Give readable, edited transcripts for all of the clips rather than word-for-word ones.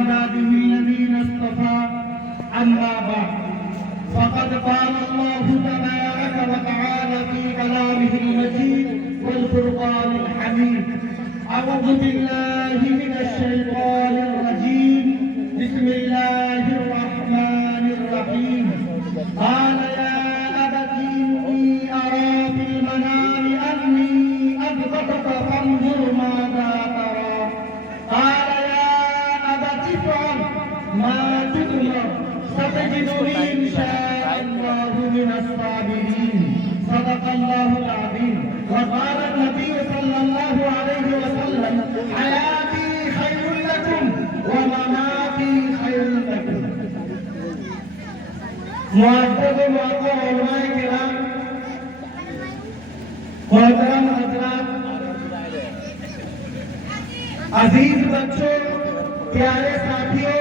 عباده الذين اصطفى أما بعد فقد قال الله تبارك وتعالى في كلامه المجيد والفرقان الحميد أعوذ بالله من الشيطان الرجيم بسم الله الرحمن الرحيم قال يا أبت إني أرى في المنام أني أذبحك فانظر ماذا ترى قال يا أبت افعل ما تؤمر ستجدني إن شاء الله من الصابرين صدق الله العظيم وقال النبي صلى الله عليه وسلم حياتي خير لكم ومماتي خير لكم معزز معطر علماء کرام محترم حضرات عزیز بچوں پیارے ساتھیوں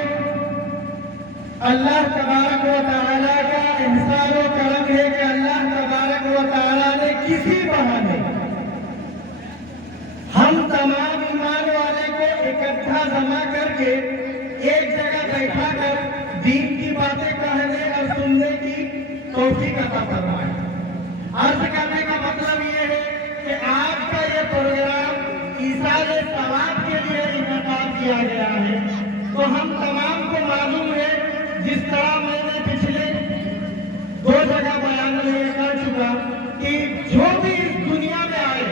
اللہ تبارک و تعالیٰ کا احسان و کرم ہے کہ اللہ تبارک و تعالیٰ نے کسی بہانے ہم تمام ایمان والے کو اکٹھا جمع کر کے ایک جگہ بیٹھا کر دین کی باتیں کہنے اور سننے کی توفیق عطا فرمائے۔ عرض کرنے کا مطلب یہ ہے کہ آج کا یہ پروگرام ایصال ثواب کے لیے انعقاد کیا گیا ہے، تو ہم تمام کو معلوم ہے جس طرح میں نے پچھلے 2 جگہ بیان میں کر چکا کہ جو بھی اس دنیا میں آئے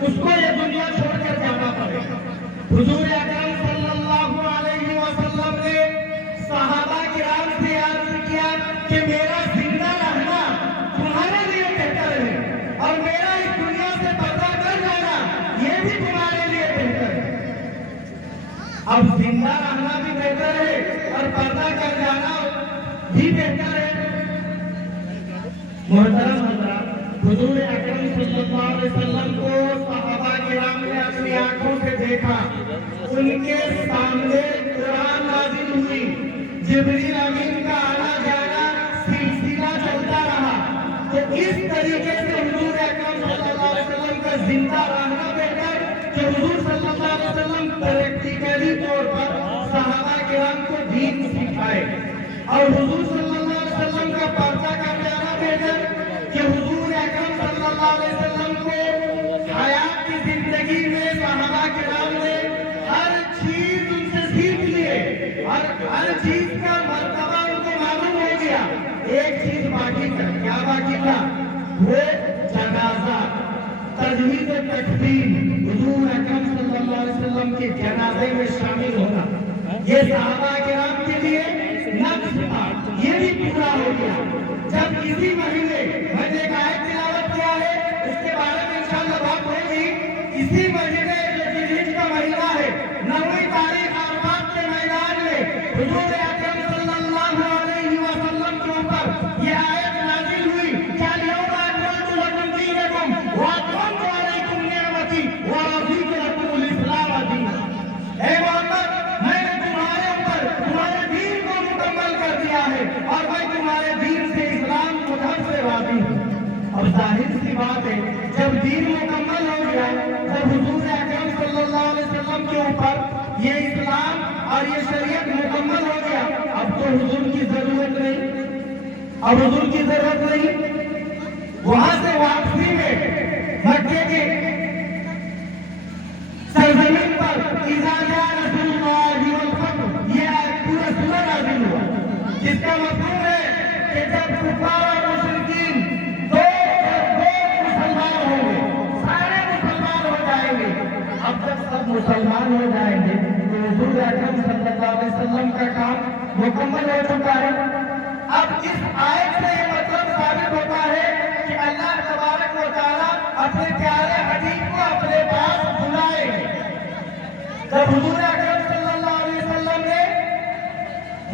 اس کو یہ دنیا چھوڑ کر جانا پڑے گا۔ حضور اکرم صلی اللہ علیہ وسلم نے صحابہ کرام سے عرض کیا کہ میرا زندہ رہنا تمہارے لیے بہتر ہے اور میرا اس دنیا سے پردہ کر جانا یہ بھی تمہارے لیے بہتر ہے۔ اب زندہ رہنا بھی بہتر ہے اور پردہ کر جانا بھی بہتر ہے۔ محترم حضرات، حضور اکرم صلی اللہ علیہ وسلم کو صحابہ کرام نے اپنی آنکھوں سے دیکھا، ان کے سامنے قرآن نازل ہوئی، جبریل امین کا آنا جانا سلسلہ چلتا رہا، تو اس طریقے سے حضور اکرم صلی اللہ علیہ وسلم کا زندہ رہنا بہتر کہ حضور صلی اللہ علیہ وسلم پریکٹیکلی طور پر صحابہ کرام کو دین سکھائے، اور حضور صلی اللہ علیہ وسلم کا پردہ کر جانا بہتر کہ حضور اکرم صلی اللہ علیہ وسلم کو حیات کی زندگی میں صحابہ کرام نے ہر چیز ان سے سیکھ لیے اور ہر چیز کا مرتبہ ان کو معلوم ہو گیا۔ ایک چیز باقی تھا، کیا باقی تھا؟ وہ جنازہ، تجویز تکفین، حضور اکرم صلی اللہ علیہ وسلم کے جنازے میں شامل ہونا، یہ صحابہ کرام کے لیے نفس تھا، یہ بھی پورا ہو گیا۔ جب اسی مہینے میں نے ایک آیت تلاوت کیا ہے، اس کے بارے میں انشاءاللہ بات ہوگی، اسی مہینے جو ذوالحجہ کا مہینہ ہے، 9ویں تاریخ عرفات کے میدان میں حضور اکرم صلی اللہ علیہ وسلم کے اوپر یہ آیت نازل ہوئی کہ اليوم اکملت لکم دینکم واتممت علیکم نعمتی ورضیت لکم الاسلام دینا۔ اے محمد، میں نے تمہارے اوپر تمہارے دین کو مکمل کر دیا ہے اور میں تمہارے دین سے اسلام کو مذہب سے راضی ہوں۔ اب ظاہر سی بات ہے، جب دین مکمل ہو گیا، جب حضور اکرم صلی اللہ علیہ وسلم کے اوپر یہ اسلام اور یہ شریعت مکمل ہو گیا، اب تو حضور کی ضرورت نہیں، اب حضور کی ضرورت نہیں۔ وہاں سے واپسی میں مکے کے سرزمین پر اذا جاء نصر اللہ والفتح، یہ پورا سورہ نازل ہوا، جس کا مفہوم ہے کہ جب کفار اور مشرکین دو مسلمان ہوں گے، سارے مسلمان ہو جائیں گے۔ اب جب سب مسلمان ہو جائیں گے تو حضور اکرم صلی اللہ علیہ وسلم کا کام مکمل ہو چکا ہے۔ اب اس آیت سے یہ مطلب ثابت ہوتا ہے کہ اللہ تبارک و تعالیٰ اپنے پیارے حبیب کو اپنے پاس بلائے گے۔ جب حضور اکرم صلی اللہ علیہ وسلم نے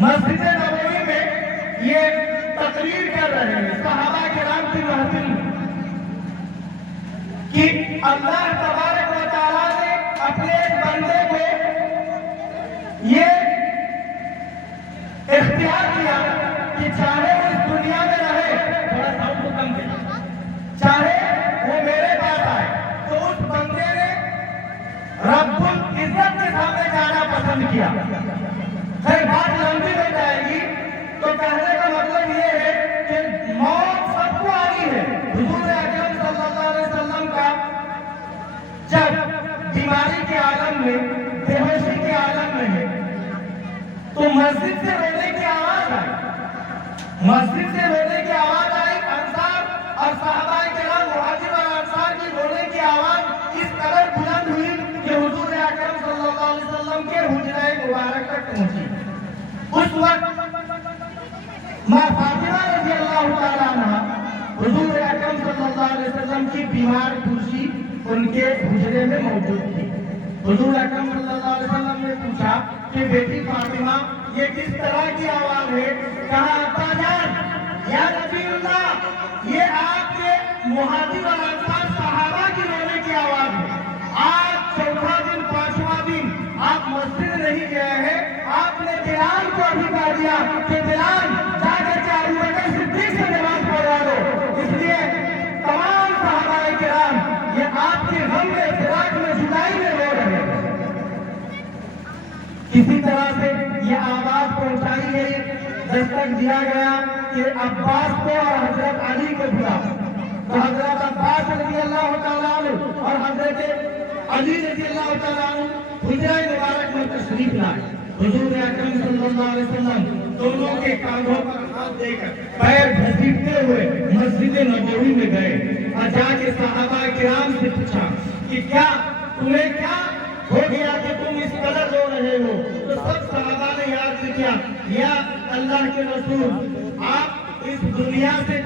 مسجد نبوی میں یہ تقریر کر رہے ہیں صحابہ کرام کی محفل میں کہ اللہ تبارک و تعالیٰ نے اپنے ایک بندے کو یہ اختیار کیا کہ چاہے وہ اس دنیا میں رہے، تھوڑا ساؤنڈ کو کم دے، چاہے وہ میرے پاس آئے، تو اس بندے نے رب العزت کے سامنے جانا پسند کیا. خیر بات لمبی ہو جائے گی تو کہنے کا مطلب یہ ہے کہ موت سب کو آنی ہے. حضور اکرم صلی اللہ علیہ وسلم کا جب بیماری کے عالم میں، بے ہوشی کے عالم میں ہے تو مسجد سے رونے کی آواز آئی. مسجد سے رونے کی آواز آئی. انصار اور صحابہ کرام مہاجر اور انصار کی رونے کی آواز اس قدر بلند ہوئی کہ حضور اکرم صلی اللہ علیہ وسلم کے حجرہ مبارک تک پہنچی. اس وقت ماں فاطمہ رضی اللہ تعالیٰ عنہ حضور اکرم صلی اللہ علیہ وسلم کی بیمار پوشی ان کے حجرے میں موجود تھی. حضور اکرم صلی اللہ علیہ وسلم نے پوچھا کہ بیٹی فاطمہ یہ کس طرح کی آواز ہے؟ کہا ابا جان یا نبی اللہ یہ آپ کے مہاجر اور انصار صحابہ کی رونے کی آواز ہے. آج چوتھا دن پانچواں دن آپ مسجد نہیں گئے ہیں. آپ نے بلال کو ابھی کہا دیا کہ بلال جا کر کے ابو بکر صدیق سے نماز پڑھا دو. اس لیے تمام صحابہ کرام یہ آپ کے غم میں، فراق میں، جدائی میں رو رہے ہیں. کسی طرح سے یہ آواز پہنچائی گئی، دستک دیا گیا کہ عباس کو اور حضرت علی کو بلا. تو حضرت عباس رضی اللہ تعالیٰ عنہ اور حضرت علی رضی اللہ تعالیٰ عنہ حجرہ مبارک میں تشریف لائے. حضور اکرم صلی اللہ علیہ وسلم دونوں کے کاندھوں پر ہاتھ دے کر پیر گھسیٹتے ہوئے مسجد نبوی میں گئے اور جا کے صحابہ کرام سے پوچھا کہ کیا تمہیں کیا ہو گیا کہ تم اس قدر رو رہے ہو؟ تو سب صحابہ نے یاد کیا یا اللہ کے رسول آپ اس دنیا سے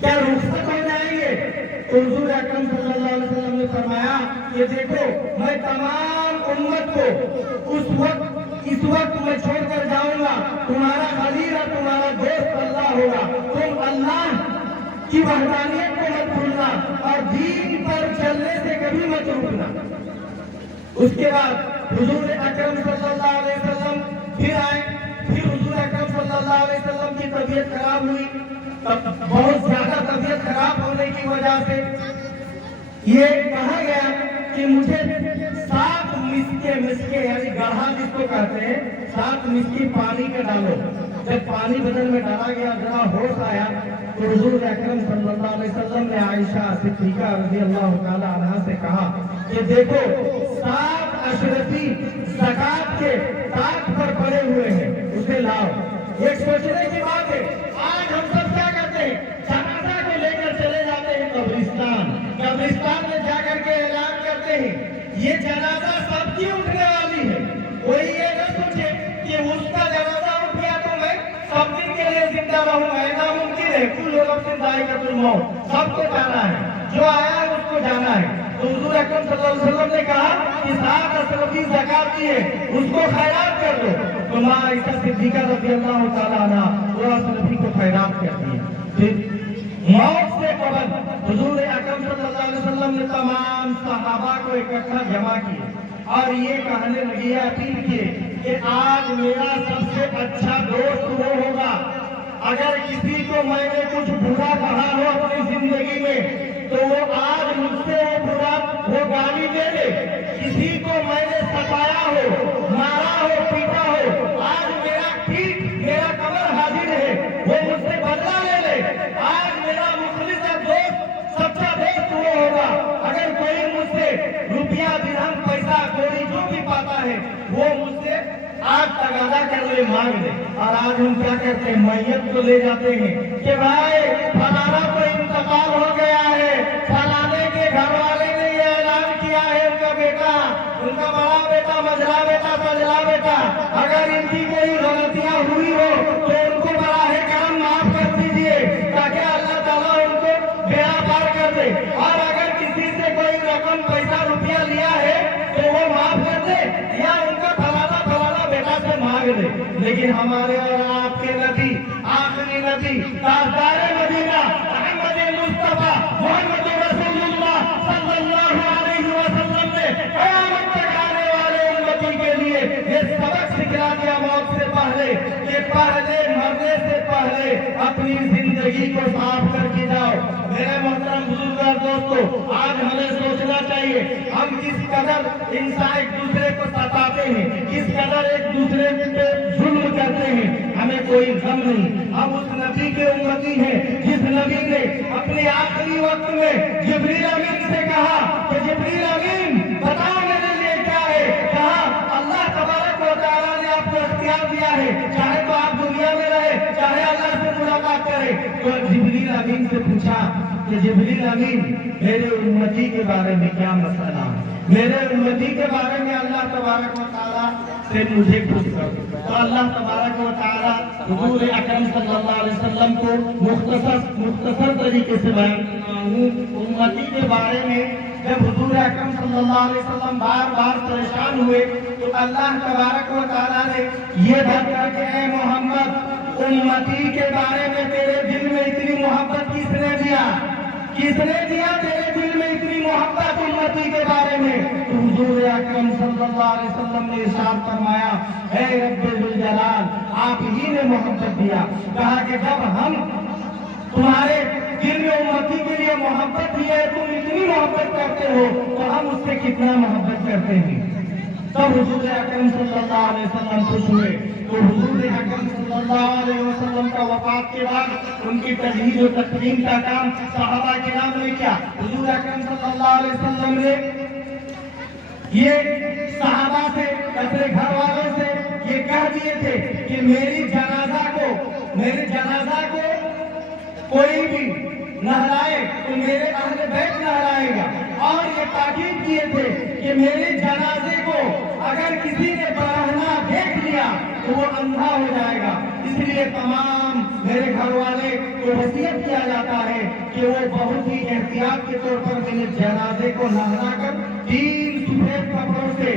کیا رخصت ہو جائیں گے؟ تو حضور اکرم صلی اللہ علیہ وسلم نے فرمایا کہ دیکھو میں تمام امت کو اس وقت میں چھوڑ کر جاؤں گا. تمہارا خلیل اور تمہارا دوست اللہ ہوگا. تم اللہ کی وحدانیت کو مت بھولنا اور دین پر چلنے سے کبھی مت رکنا. اس کے بعد حضور اکرم صلی اللہ علیہ وسلم پھر آئے. پھر حضور اکرم صلی اللہ علیہ وسلم کی طبیعت خراب ہوئی. بہت زیادہ طبیعت خراب ہونے کی وجہ سے یہ کہا گیا کہ مجھے 7 مسکے یعنی گڑھا جس کو کہتے ہیں 7 مسکی پانی کا ڈالو. جب پانی بدن میں ڈالا گیا ذرا ہوش آیا تو حضور اکرم صلی اللہ علیہ وسلم نے عائشہ صدیقہ رضی اللہ تعالی عنہا سے کہا کہ دیکھو 7 اشرفی زکات کے طاق پر پڑے ہوئے ہیں، اسے لاؤ. ایک سوچنے کی بات ہے آج ہم سب کیا کرتے ہیں؟ جنازہ کو لے کر چلے جاتے ہیں قبرستان میں جا کر کے اعلان کرتے ہیں یہ جنازہ سب کی اٹھنے والی ہے. کوئی یہ نہ سوچے کہ اس کا جنازہ اٹھ گیا تو میں سب دن کے لیے زندہ رہوں گا. ایسا ممکن ہے؟ کل لوگ اپنے ذائقہ الموت، سب کو جانا ہے، جو آیا ہے اس کو جانا ہے. تو حضور اکرم صلی اللہ علیہ وسلم نے کہا کہ 7 اشرفی زکات کی ہے اس کو خیرات کر دو. تو ماں عائشہ صدیقہ رضی اللہ تعالیٰ عنہ وہ اشرفی کو خیرات کرتی ہے. پھر موت سے قبل حضور اکرم صلی اللہ علیہ وسلم نے تمام صحابہ کو اکٹھا جمع کیے اور یہ کہنے لگی ہے، اپیل کیے کہ آج میرا سب سے اچھا دوست وہ ہوگا اگر کسی کو میں نے کچھ برا کہا ہو اپنی زندگی میں تو وہ آج مجھ سے وہ گالی دے دے. کسی کو میں نے ستایا ہو، مارا ہو، پیٹا ہو، آج میرا پیٹ میرا کمر حاضر ہے، وہ مجھ سے بدلہ لے لے. آج میرا مخلص دوست، سچا دوست وہ ہوگا اگر کوئی مجھ سے روپیہ، درہم، پیسہ، کوڑی جو بھی پاتا ہے وہ مجھ سے آج تقاضا کر لے، مانگ لے. اور آج ہم کیا کرتے ہیں؟ میت کو لے جاتے ہیں کہ بھائی فلانا کو انتقال ہو گیا ہے، فلانے کے گھر والے نے یہ اعلان کیا ہے ان کا بیٹا، ان کا بڑا بیٹا، مجرا بیٹا، سجلا بیٹا، اگر ان کی کوئی غلطیاں ہوئی ہو تو ان کو براہ کرم معاف کر دیجیے تاکہ اللہ تعالیٰ ان کو بیڑا پار کر دے. اور اگر کسی سے کوئی رقم، پیسہ، روپیہ لیا ہے تو وہ معاف کر دے یا ان کا فلانا بیٹا سے مانگ دے. لیکن ہمارے اور آپ کے نبی، آخری نبی، تاجدار مدینہ محمد مصطفیٰ محمد رسول اللہ صلی اللہ علیہ وسلم نے قیامت تک آنے والے امتی کے لیے یہ سبق سکھلا دیا موت سے پہلے کہ پہلے مرنے سے پہلے اپنی زندگی کو صاف کر کے جاؤ. میرے محترم بزرگوں دوستو، آج ہمیں سوچنا چاہیے ہم کس قدر انسان ایک دوسرے کو सताते हैं, किस कदर एक दूसरे पे जुल्म करते हैं, हमें कोई गम नहीं। हम उस नबी के उम्मती हैं जिस नबी ने अपने आखिरी वक्त में जिब्रील अमीन से कहा कि जिब्रील अमीन बताओ मेरे लिए क्या है। कहा अल्लाह तबारक व तआला ने आपको इख्तियार दिया है, चाहे तो आप दुनिया में रहे, चाहे अल्लाह से मुलाकात करे। तो जिब्रील अमीन से पूछा कि जिब्रील अमीन मेरे उम्मती के बारे में क्या मसला है, मेरे उम्मती के बारे में अल्लाह तबारक व तआला से मुझे पूछ कर। तो अल्लाह तबारक व तआला हुजूर अकरम सल्लल्लाहु अलैहि वसल्लम को मुख्तसर तरीके से बयान करता हूँ उम्मती के बारे में। जब हुजूर अकरम सल्लल्लाहु अलैहि वसल्लम बार बार परेशान हुए तो अल्लाह तबारक व तआला ने ये बता के ऐ मोहम्मद उम्मती के बारे में तेरे दिल में इतनी मोहब्बत किसने दिया, किसने दिया तेरे दिल में इतनी मोहब्बत उम्मती के बारे में। तो हुजूर अकरम सल्लल्लाहु अलैहि वसल्लम ने इरशाद फरमाया ऐ रब्बुल जलाल आप ही ने मोहब्बत दिया। कहा कि जब हम तुम्हारे दिल में उम्मती के लिए मोहब्बत ही है, तुम इतनी मोहब्बत करते हो तो हम उससे कितना मोहब्बत करते हैं। तब हुजूर अकरम सल्लल्लाहु अलैहि वसल्लम खुश हुए। तो हुजूर अकरम सल्लल्लाहु अलैहि वसल्लम का वफात के बाद उनकी तजहीज़ और तकरीम का काम सहाबा किराम ने किया। हुजूर अकरम सल्लल्लाहु अलैहि वसल्लम ने ये सहाबा से, अपने घर वालों से ये कह दिए थे कि मेरे जनाजा को कोई भी नहलाए तो मेरे अहले बैत नहलाएगा। और ये ताकीद किए थे कि मेरे जनाजे को अगर किसी ने बरहना देख लिया तो वो अंधा हो जाएगा। इसलिए तमाम मेरे घर वाले को वसीयत किया जाता है कि वो बहुत ही एहतियात के तौर पर मेरे जनाजे को नहलाकर 3 सफेद कपड़ों से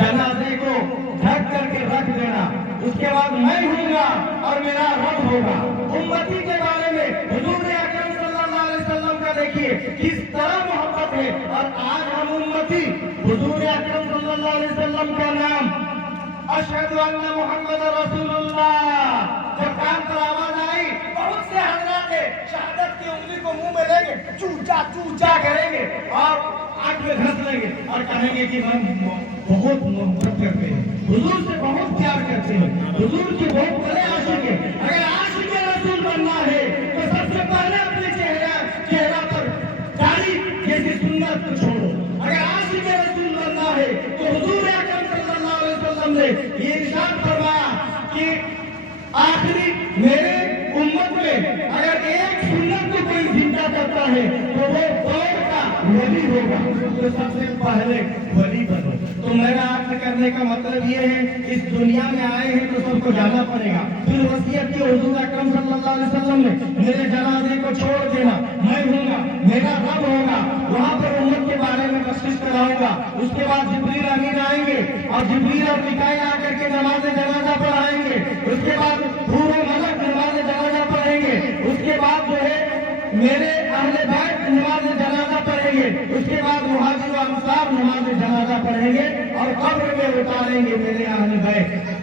जनाजे को ढक करके रख देना। उसके बाद मैं हूँगा और मेरा रब होगा। उम्मती के बारे में हुजूर अकरम सल्लल्लाहु अलैहि वसल्लम का देखिए किस तरह मोहब्बत है। और आज हम उम्मती हुजूर अकरम सल्लल्लाहु अलैहि वसल्लम का नाम अशहदु अन्ना मुहम्मद रसूलुल्लाह जब कान पर आवाज आई, बहुत से हजरात शहादत की उंगली को मुंह में लेंगे, चूचा करेंगे और आंख में घस लेंगे और कहेंगे कि हम बहुत मोहब्बत करते हैं, हुजूर से बहुत प्यार करते हैं, हुजूर के बहुत बड़े आशिक हैं। अगर आशिक रसूल बनना है तो सबसे पहले अपने चेहरा पर दाढ़ी जैसी सुन्नत को छोड़ो। अगर आशिक रसूल बनना है तो हुजूर अकरम सल्लल्लाहु अलैहि वसल्लम ने ये इरशाद फरमाया कि आखिरी मेरे उम्मत में अगर एक सुन्नत को कोई जिंदा करता है तो वो दौर का वली होगा। तो सबसे पहले वली बनो। तो मेरा अर्थ करने का मतलब ये है इस दुनिया में आए हैं तो सबको जाना पड़ेगा। फिर वसीयत की हुजूर अकरम सल्लल्लाहु अलैहि वसल्लम ने मेरे जनाजे को छोड़ देना, मैं हूँगा, मेरा रब होगा, वहाँ पर उम्मत के बारे में कोशिश कराऊंगा। उसके बाद जिब्रील अमीन आएंगे और जिब्रील और मिकाईल आकर के नमाज जनाजा पढ़ाएंगे। उसके बाद पूरे मलक नमाज जनाजा पढ़ेंगे। उसके बाद जो है मेरे अहले बैत नमाज जनाजा पढ़ेंगे। उसके बाद मुहाजिर व अंसार नमाज जनाजा पढ़ेंगे और कब्र में उतारेंगे मेरे अहले बैत।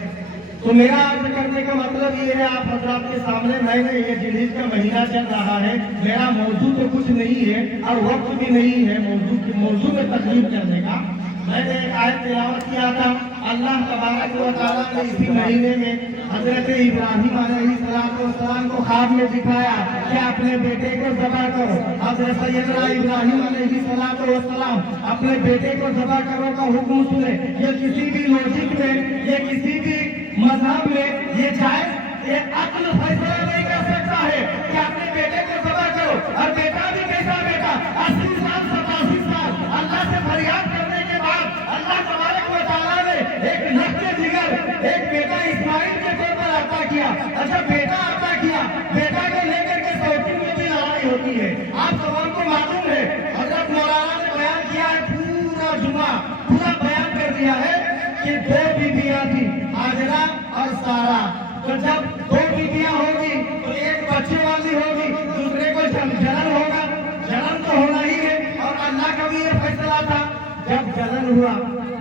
तो मेरा अर्ज करने का मतलब ये है आप हजरात के सामने मैंने ये जिल्हिज का महीना चल रहा है, मेरा मौजू तो कुछ नहीं है और वक्त भी नहीं है मौजू में तकलीफ करने का। मैंने एक आयत तिलावत किया था। अल्लाह तबारक व तआला ने इसी महीने में हजरत इब्राहिम अलैहिस्सलाम को ख्वाब में दिखाया कि अपने बेटे को ज़बह करो। हजरत सैयदना इब्राहिम अलैहिस्सलाम अपने बेटे को ज़बह करो का हुक्म सुने। ये किसी भी लॉजिक में, ये किसी भी मजहब में ये जायज, ये अक्ल फैसला नहीं कर सकता है कि अपने बेटे को ज़बह करो। और बेटा भी कैसा बेटा, 80 साल 87 साल अल्लाह से फरियाद करने के बाद अल्लाह तबारक व तआला ने एक नस्ल जिगर, एक बेटा इस्माइल के तौर पर अता किया। अच्छा बेटा अता किया, बेटा को लेकर के सऊदी में भी लड़ाई होती है। आप सबको मालूम है, हजरत मौलाना ने बयान किया है, पूरा जुमा पूरा बयान कर दिया है कि 2 बीबियां थी, हाजरा और सारा। तो जब 2 बीबियां होगी तो एक बच्चे वाली होगी, दूसरे को जलन होगा, जलन तो होना ही है और अल्लाह का भी ये फैसला था। जब जलन हुआ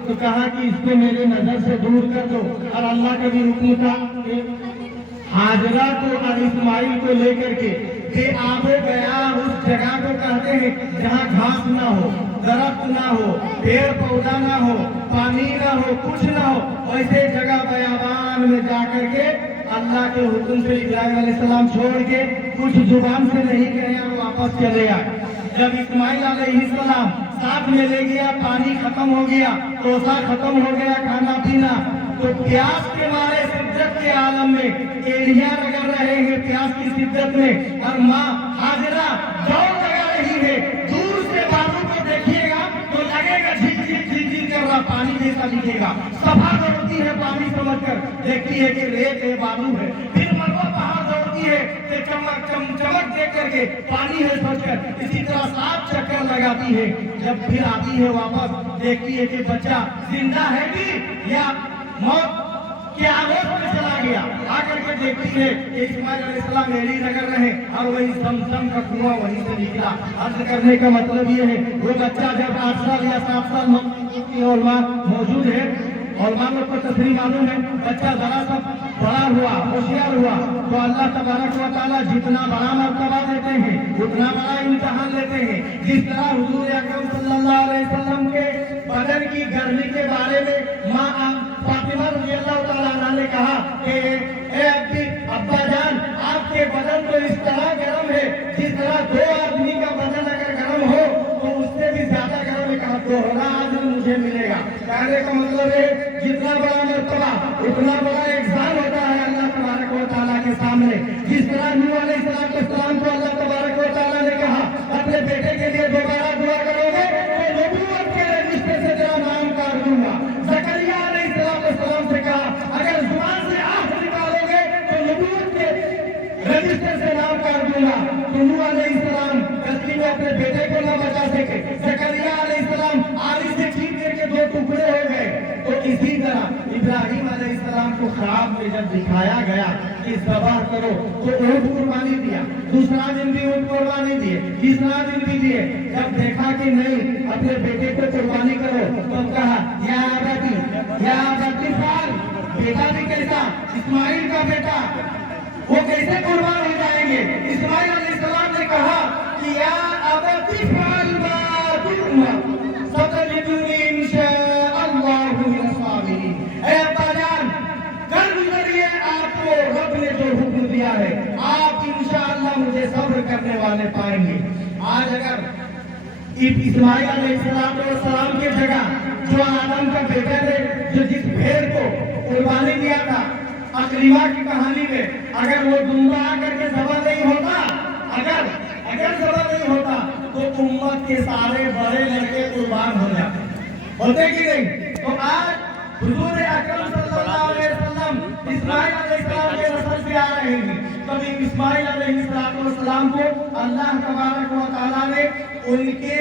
तो कहा कि इसको मेरी नजर से दूर कर दो और अल्लाह का भी हुक्म था कि हाजरा को और इस्माइल को लेकर के कि आबो गया उस जगह को कहते हैं जहाँ घास ना हो, दरख्त ना हो, पेड़ पौधा ना हो, पानी ना हो, कुछ ना हो, वैसे जगह बयाबान में जाकर के अल्लाह के हुक्म से इब्राहिम अलैहिस्सलाम छोड़ के कुछ जुबान से नहीं कहे और वापस चले आए। जब इस्माइल अलैहिस्सलाम साथ में ले गया, पानी खत्म हो गया, कोसा खत्म हो गया, खाना पीना, तो प्यास के मारे शिद्दत के आलम में एड़ियां रगड़ रहे हैं प्यास की शिद्दत में, और माँ हाजरा दौड़ लगा रही है। दूर से बालू को देखिएगा तो लगेगा झिक झिक झिक झिक कर रहा, पानी जैसा दिखेगा। सफा दौड़ती है पानी समझकर, देखती है कि रेत है, बालू है। फिर मरवा पहाड़ दौड़ती है कि चमक देख करके पानी है सोचकर, इसी तरह 7 चक्कर लगाती है। जब फिर आती है वापस, देखती है कि बच्चा जिंदा है भी या मौत के आगोश में चला गया। आकर के देखती है कि इस्माइल अलैहिस्सलाम एड़ी रगड़ रहे और वही जमजम का कुआं वहीं से निकला। अर्ज करने का मतलब ये है, वो बच्चा जब 8 साल या 7 साल की औलमा मौजूद है, औलमा लोग को तस्वीर मालूम है, बच्चा जरा सा बड़ा हुआ, होशियार हुआ, तो अल्लाह तबारक व तआला जितना बड़ा मर्तबा देते हैं उतना बड़ा इम्तिहान लेते हैं। जिस तरह हुजूर अकरम सल्लल्लाहु अलैहि वसल्लम के बदन की गर्मी के बारे में माँ फातिमा रज़ियल्लाहु ताला अन्हा ने कहा कि ए अब्बा जान, आपके बदन तो इस तरह गर्म है जिस तरह 2 आदमी का बदन अगर गर्म हो तो उससे भी ज्यादा गर्म है। कहा दोहरा आज मुझे मिलेगा। कहने का मतलब है जितना बड़ा मर्तबा उतना बड़ा एहसान होता है अल्लाह तबारक व तआला के सामने। जिस तरह नूह अलैहिस्सलाम को अल्लाह तबारक व तआला ने कहा अपने बेटे के लिए दोबारा दुआ करोगे तो नबूवत के रजिस्टर से तेरा नाम काट दूंगा। ज़करिया अलैहिस्सलाम से कहा अगर जुबान से आँख निकालोगे तो नबूवत के रजिस्टर से नाम काट दूंगा। तो नूह अलैहिस्सलाम गलती में अपने बेटे को न बचा सके, ज़करिया अलैहिस्सलाम आरी से छीन करके 2 टुकड़े हो गए। तो इसी तरह इब्राहिम अलैहिस्सलाम को ख्वाब में जब दिखाया गया कि ज़बह करो तो ऊँट कुर्बानी दिया, दूसरा दिन भी ऊँट कुर्बानी दिए, तीसरा दिन भी दिए। जब देखा कि नहीं अपने बेटे को कुर्बानी करो तो कहा या अबती फाल, बेटा भी कैसा, इस्माइल का बेटा, वो कैसे कुर्बान हो जाएंगे। इस्माइल अलैहिस्सलाम ने कहा कि या अबती फाल मा तुअमर सतजिदुनी इंशाअल्लाहु मिनस साबिरीन। ऐ अब्बा जान, कर गुजरिए, आपको रब ने जो हुक्म दिया है आप इंशाअल्लाह मुझे सब्र करने वाले पाएंगे। आज अगर इस्माइल अलैहिस्सलाम की जगह जो आदम का बेटा थे, जो जिस भेड़ को कुर्बानी दिया था अकरीमा की कहानी में, अगर वो दुम्बा आकर के ज़बह नहीं होता, अगर ज़बह नहीं होता तो उम्मत के सारे बड़े लड़के कुर्बान हो जाते, होते कि नहीं। तो आज हुजूर अकरम सल्लल्लाहु अलैहि वसल्लम इस्माइल अलैहिस्सलाम के नस्ल से आ रहे हैं। तभी इस्माइल अलैहिस्सलाम को अल्लाह तबारक व तआला ने उनके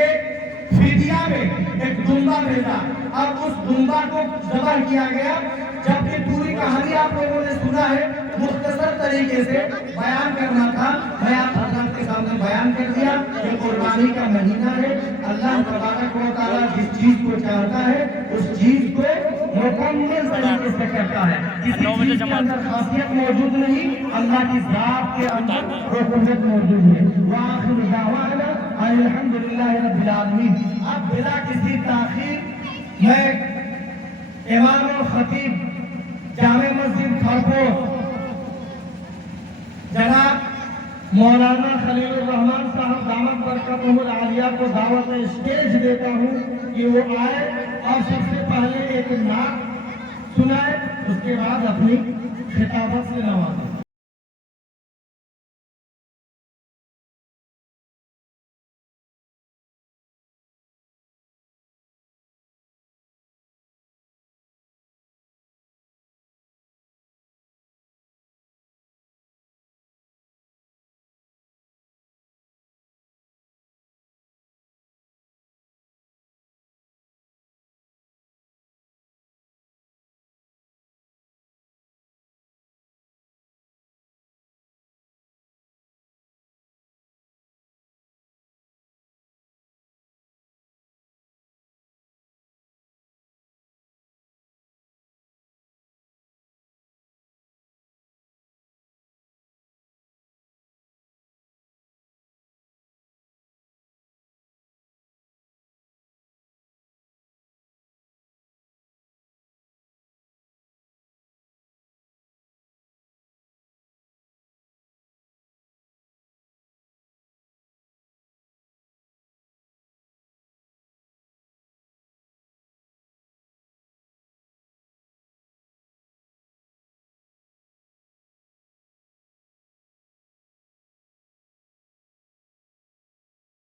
फिदिया में एक दुम्बा भेजा और उस दुम्बा को ज़बह किया गया। जबकि पूरी कहानी आप लोगों ने सुना है, मुख्तसर तरीके से बयान करना था, मैं आप हज़रात के सामने बयान कर दिया। ये कुर्बानी का महीना है, अल्लाह तबारक व तआला जिस चीज को चाहता है उस चीज को मुकम्मल तरीके से करता है। किसी चीज के अंदर खासियत मौजूद नहीं, अल्लाह की ज़ात के अंदर रुकूनत मौजूद है। वाखिर दावाना अल्हम्दुलिल्लाहि रब्बिल आलमीन। अब बिना किसी ताखीर मैं इमाम और खतीब जामे मस्जिद खरगोश जनाब मौलाना खलीलुर रहमान साहब दामत बरकतुहुल आलिया को दावत स्टेज देता हूँ कि वो आए और सबसे पहले एक नात सुनाए, उसके बाद अपनी खिताबत से नवाजें।